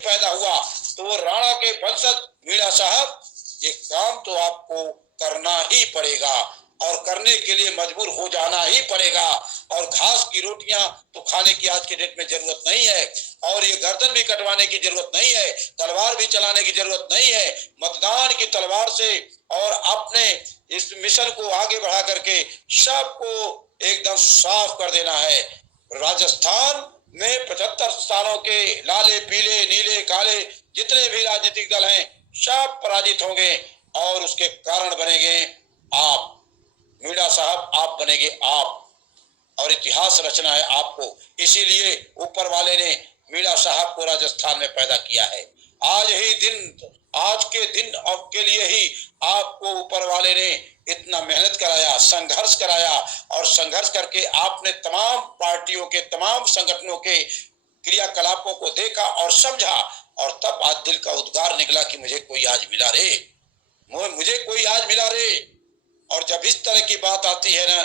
पैदा हुआ तो वो राणा के वंशज मीणा साहब, ये काम तो आपको करना ही पड़ेगा और करने के लिए मजबूर हो जाना ही पड़ेगा। और घास की रोटियां तो खाने की आज के डेट में जरूरत नहीं है, और ये गर्दन भी कटवाने की जरूरत नहीं है, तलवार भी चलाने की जरूरत नहीं है। मतदान की तलवार से और अपने इस मिशन को आगे बढ़ा करके सबको एकदम साफ कर देना है। राजस्थान में 75 स्थानों के लाले पीले नीले काले जितने भी राजनीतिक दल हैं सब पराजित होंगे और उसके कारण बनेंगे आप। मीणा साहब, आप बनेंगे आप, और इतिहास रचना है आपको। इसीलिए ऊपर वाले ने मीणा साहब को राजस्थान में पैदा किया है। आज के दिन के लिए ही आपको ऊपर वाले ने इतना मेहनत कराया, संघर्ष कराया, और संघर्ष करके आपने तमाम पार्टियों के तमाम संगठनों के क्रियाकलापों को देखा और समझा, और तब आज दिल का उद्गार निकला कि मुझे कोई आज मिला रे, मुझे कोई आज मिला रे। और जब इस तरह की बात आती है ना,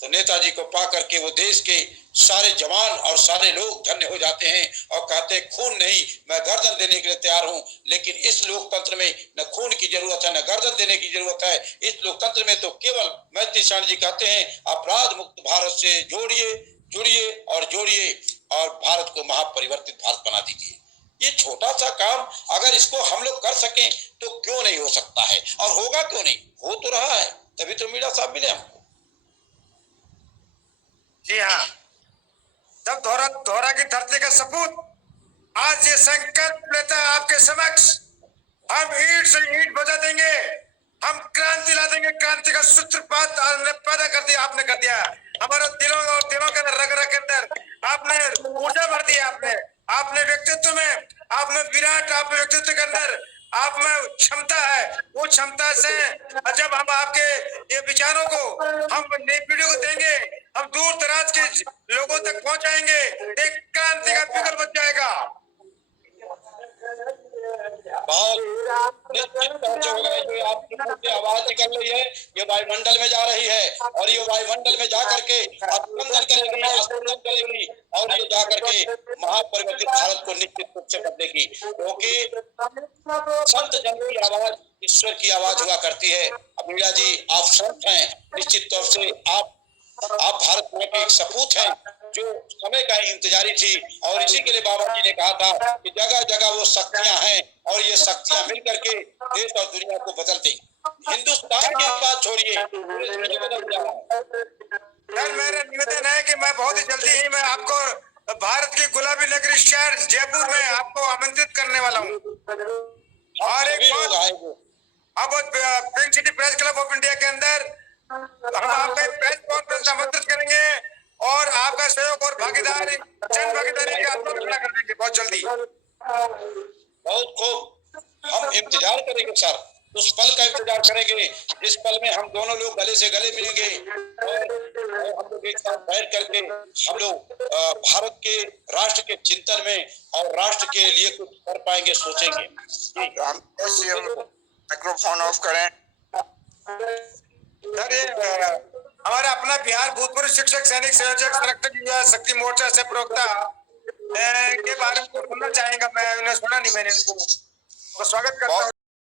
तो नेताजी को पा करके वो देश के सारे जवान और सारे लोग धन्य हो जाते हैं और कहते हैं खून नहीं, मैं गर्दन देने के लिए तैयार हूं। लेकिन इस लोकतंत्र में न खून की जरूरत है न गर्दन देने की जरूरत है। इस लोकतंत्र में तो केवल मैत्री शरण जी कहते हैं अपराध मुक्त भारत से जोड़िए, जुड़िए और जोड़िए और भारत को महापरिवर्तित भारत बना दीजिए। ये छोटा सा काम अगर इसको हम लोग कर सकें तो क्यों नहीं हो सकता है, और होगा क्यों नहीं, हो तो रहा है, तभी तो मीणा साहब मिले हमको। जी हाँ, जब धोरा की धरती का सपूत आज ये संकल्प लेता है आपके समक्ष, हम ईंट से ईंट बजा देंगे, हम क्रांति ला देंगे, क्रांति का सूत्रपात पैदा कर दिया आपने, कर दिया हमारे दिलों के अंदर, रग रग के अंदर आपने ऊर्जा भर दी, आपने व्यक्तित्व में, आपने विराट, आपने व्यक्तित्व के अंदर आप में क्षमता है। वो क्षमता से जब हम आपके ये विचारों को हम नई पीढ़ी को देंगे, हम दूर दराज के लोगों तक पहुंचाएंगे, एक क्रांति का बिगुल बच जाएगा। जो आपकी मुंह से आवाज निकल रही है ये वायुमंडल में जा रही है, और ये वायुमंडल में जा करके स्पंदन करेगी और ये जा करके महापरिवर्तित भारत को निश्चित रूप से बदलेगी। क्योंकि संत जन की आवाज ईश्वर की आवाज हुआ करती है। मीणा जी, आप संत हैं, निश्चित तौर से आप भारत माँ के एक सपूत हैं जो समय का इंतजारी थी, और इसी के लिए बाबा जी ने कहा था कि जगह जगह वो शक्तियां हैं और ये शक्तियां मिलकर के देश और दुनिया को बदल देंगी। हिंदुस्तान की बात छोड़िए, मेरा निवेदन है कि मैं बहुत ही जल्दी ही मैं आपको भारत की गुलाबी नगरी शहर जयपुर में आपको आमंत्रित करने वाला हूँ, और एक अब pink city press club of India के अंदर हम आपका प्रेस कॉन्फ्रेंस आमंत्रित करेंगे और आपका सहयोग और भागीदारी, जन भागीदारी की आत्मा खड़ा कर देंगे बहुत जल्दी। बहुत खूब, हम इंतजार करेंगे सर, उस पल का इंतजार करेंगे जिस पल में हम दोनों लोग गले से गले मिलेंगे और हम लोग एक साथ बैठ करके हम लोग भारत के राष्ट्र के चिंतन में और राष्ट्र के लिए कुछ कर पाएंगे, सोचेंगे। माइक्रोफोन ऑफ करें सर। ये हमारा अपना बिहार भूतपूर्व शिक्षक सैनिक संयोजक संरक्षक युवा शक्ति मोर्चा से प्रवक्ता के बारे में सुनना चाहेंगे। मैं उन्हें सुना नहीं, मैंने इनको स्वागत करता हूँ।